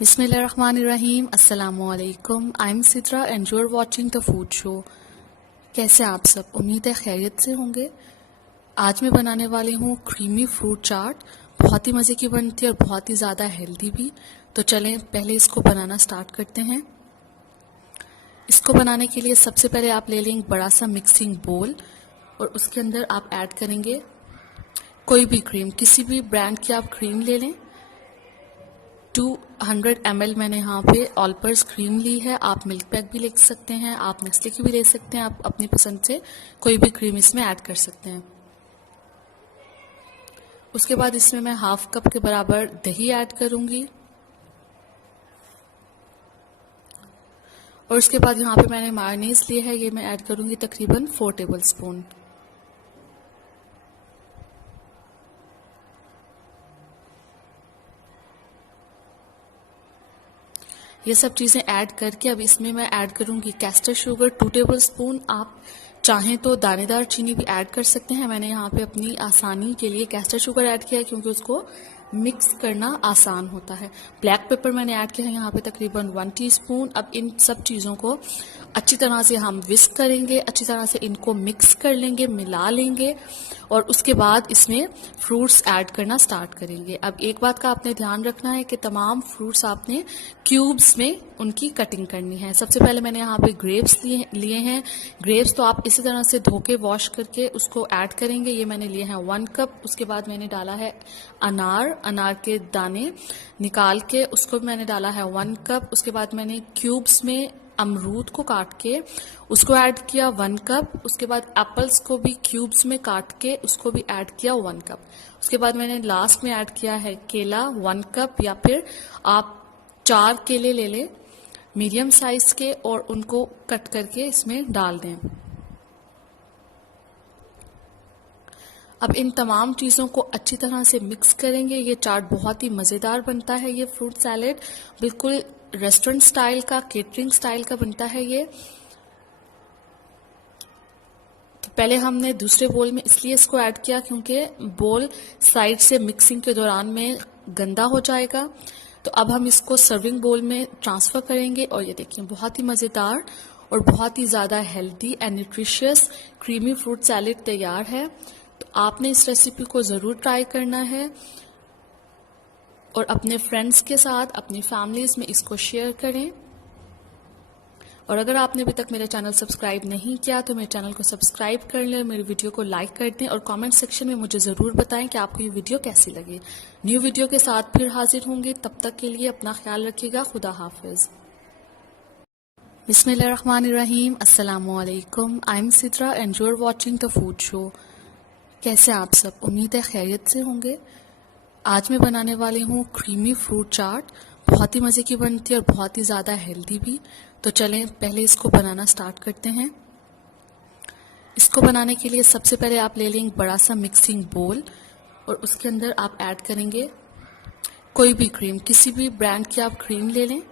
बिस्मिल्लाहिर्रहमानिर्रहीम अस्सलामुअलैकुम। I am Sidra and you are watching the food show. कैसे आप सब? उम्मीद है खैरियत से होंगे। आज मैं बनाने वाली हूँ क्रीमी फ्रूट चाट। बहुत ही मज़े की बनती है और बहुत ही ज़्यादा हेल्दी भी। तो चलें पहले इसको बनाना स्टार्ट करते हैं। इसको बनाने के लिए सबसे पहले आप ले लेंगे बड़ा सा मिक्सिंग बोल और उसके अंदर आप ऐड करेंगे कोई भी क्रीम, किसी भी ब्रांड की आप क्रीम ले लें। 200 ml मैंने यहाँ पे ऑलपर्स क्रीम ली है। आप मिल्क पैक भी ले सकते हैं, आप नेस्ले की भी ले सकते हैं, आप अपनी पसंद से कोई भी क्रीम इसमें ऐड कर सकते हैं। उसके बाद इसमें मैं हाफ कप के बराबर दही ऐड करूंगी और उसके बाद यहाँ पे मैंने मायोनीज ली है, ये मैं ऐड करूंगी तकरीबन 4 टेबल स्पून। ये सब चीज़ें ऐड करके अब इसमें मैं ऐड करूंगी कैस्टर शुगर 2 टेबल स्पून। आप चाहें तो दानेदार चीनी भी ऐड कर सकते हैं। मैंने यहाँ पे अपनी आसानी के लिए कैस्टर शुगर ऐड किया है क्योंकि उसको मिक्स करना आसान होता है। ब्लैक पेपर मैंने ऐड किया है यहाँ पे तकरीबन 1 टीस्पून। अब इन सब चीज़ों को अच्छी तरह से हम विस्क करेंगे, अच्छी तरह से इनको मिक्स कर लेंगे, मिला लेंगे और उसके बाद इसमें फ्रूट्स ऐड करना स्टार्ट करेंगे। अब एक बात का आपने ध्यान रखना है कि तमाम फ्रूट्स आपने क्यूब्स में उनकी कटिंग करनी है। सबसे पहले मैंने यहाँ पे ग्रेप्स लिए हैं। ग्रेप्स तो आप इसी तरह से धो के वॉश करके उसको ऐड करेंगे। ये मैंने लिए हैं 1 कप। उसके बाद मैंने डाला है अनार के दाने निकाल के उसको मैंने डाला है 1 कप। उसके बाद मैंने क्यूब्स में अमरूद को काट के उसको ऐड किया 1 कप। उसके बाद एप्पल्स को भी क्यूब्स में काट के उसको भी ऐड किया 1 कप। उसके बाद मैंने लास्ट में ऐड किया है केला 1 कप, या फिर आप 4 केले ले लें मीडियम साइज के और उनको कट करके इसमें डाल दें। अब इन तमाम चीज़ों को अच्छी तरह से मिक्स करेंगे। ये चाट बहुत ही मज़ेदार बनता है। ये फ्रूट सैलेड बिल्कुल रेस्टोरेंट स्टाइल का, केटरिंग स्टाइल का बनता है ये। तो पहले हमने दूसरे बोल में इसलिए इसको ऐड किया क्योंकि बोल साइड से मिक्सिंग के दौरान में गंदा हो जाएगा। तो अब हम इसको सर्विंग बोल में ट्रांसफ़र करेंगे और ये देखिए बहुत ही मज़ेदार और बहुत ही ज़्यादा healthy and nutritious creamy fruit salad तैयार है। तो आपने इस रेसिपी को ज़रूर ट्राई करना है और अपने फ्रेंड्स के साथ, अपनी फैमिलीज़ में इसको शेयर करें। और अगर आपने अभी तक मेरा चैनल सब्सक्राइब नहीं किया तो मेरे चैनल को सब्सक्राइब कर लें, मेरी वीडियो को लाइक कर दें और कमेंट सेक्शन में मुझे ज़रूर बताएं कि आपको ये वीडियो कैसी लगी। न्यू वीडियो के साथ फिर हाजिर होंगे, तब तक के लिए अपना ख्याल रखिएगा। खुदा हाफिज़। बिस्मिल्लाहिर्रहमानिर्रहीम अस्सलामुअलैकुम। I am Sidra and you are watching the food show. कैसे आप सब? उम्मीद है खैरियत से होंगे। आज मैं बनाने वाली हूँ क्रीमी फ्रूट चाट। बहुत ही मज़े की बनती है और बहुत ही ज़्यादा हेल्दी भी। तो चलें पहले इसको बनाना स्टार्ट करते हैं। इसको बनाने के लिए सबसे पहले आप ले लेंगे बड़ा सा मिक्सिंग बोल और उसके अंदर आप ऐड करेंगे कोई भी क्रीम, किसी भी ब्रांड की आप क्रीम ले लें।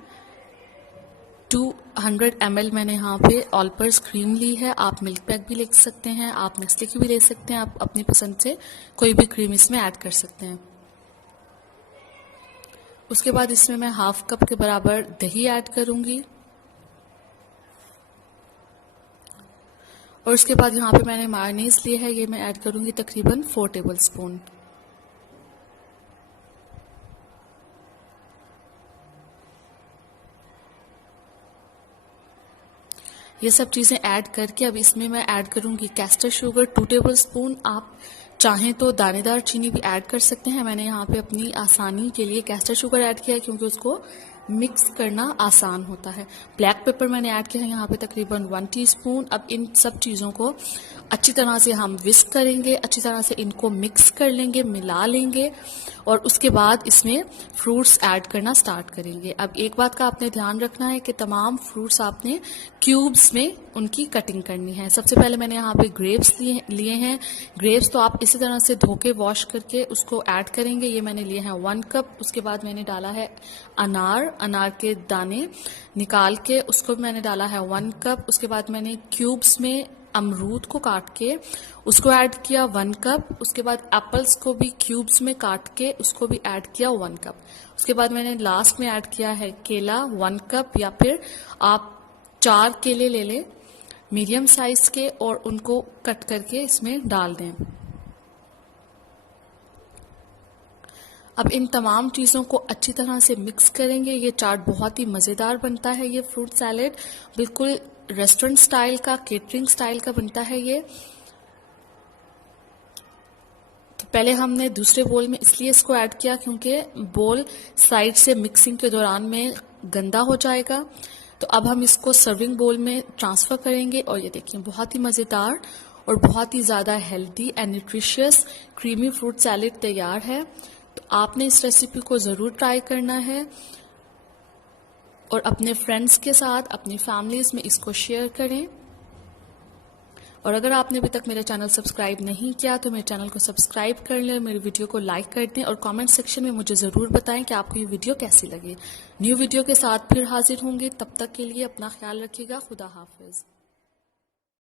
200 ml मैंने यहाँ पे ऑलपर्स क्रीम ली है। आप मिल्क पैक भी ले सकते हैं, आप नेस्ले की भी ले सकते हैं, आप अपनी पसंद से कोई भी क्रीम इसमें ऐड कर सकते हैं। उसके बाद इसमें मैं हाफ कप के बराबर दही ऐड करूंगी और उसके बाद यहाँ पे मैंने मायोनीज ली है, ये मैं ऐड करूंगी तकरीबन 4 टेबल स्पून। ये सब चीज़ें ऐड करके अब इसमें मैं ऐड करूंगी कैस्टर शुगर 2 टेबल स्पून। आप चाहें तो दानेदार चीनी भी ऐड कर सकते हैं। मैंने यहाँ पे अपनी आसानी के लिए कैस्टर शुगर ऐड किया है क्योंकि उसको मिक्स करना आसान होता है। ब्लैक पेपर मैंने ऐड किया है यहाँ पे तकरीबन 1 टीस्पून। अब इन सब चीज़ों को अच्छी तरह से हम विस्क करेंगे, अच्छी तरह से इनको मिक्स कर लेंगे, मिला लेंगे और उसके बाद इसमें फ्रूट्स ऐड करना स्टार्ट करेंगे। अब एक बात का आपने ध्यान रखना है कि तमाम फ्रूट्स आपने क्यूब्स में उनकी कटिंग करनी है। सबसे पहले मैंने यहाँ पे ग्रेप्स लिए हैं। ग्रेप्स तो आप इसी तरह से धो के वॉश करके उसको ऐड करेंगे। ये मैंने लिए हैं 1 कप। उसके बाद मैंने डाला है अनार के दाने निकाल के उसको मैंने डाला है 1 कप। उसके बाद मैंने क्यूब्स में अमरूद को काट के उसको ऐड किया 1 कप। उसके बाद एप्पल्स को भी क्यूब्स में काट के उसको भी ऐड किया 1 कप। उसके बाद मैंने लास्ट में ऐड किया है केला 1 कप, या फिर आप 4 केले ले लें मीडियम साइज के और उनको कट करके इसमें डाल दें। अब इन तमाम चीज़ों को अच्छी तरह से मिक्स करेंगे। ये चाट बहुत ही मज़ेदार बनता है। ये फ्रूट सैलेड बिल्कुल रेस्टोरेंट स्टाइल का, केटरिंग स्टाइल का बनता है ये। तो पहले हमने दूसरे बोल में इसलिए इसको ऐड किया क्योंकि बोल साइड से मिक्सिंग के दौरान में गंदा हो जाएगा। तो अब हम इसको सर्विंग बोल में ट्रांसफ़र करेंगे और ये देखिए बहुत ही मज़ेदार और बहुत ही ज़्यादा healthy and nutritious creamy fruit salad तैयार है। तो आपने इस रेसिपी को ज़रूर ट्राई करना है और अपने फ्रेंड्स के साथ, अपनी फैमिलीज़ में इसको शेयर करें। और अगर आपने अभी तक मेरा चैनल सब्सक्राइब नहीं किया तो मेरे चैनल को सब्सक्राइब कर लें, मेरी वीडियो को लाइक कर दें और कमेंट सेक्शन में मुझे ज़रूर बताएं कि आपको ये वीडियो कैसी लगी। न्यू वीडियो के साथ फिर हाजिर होंगे, तब तक के लिए अपना ख्याल रखिएगा। खुदा हाफिज़।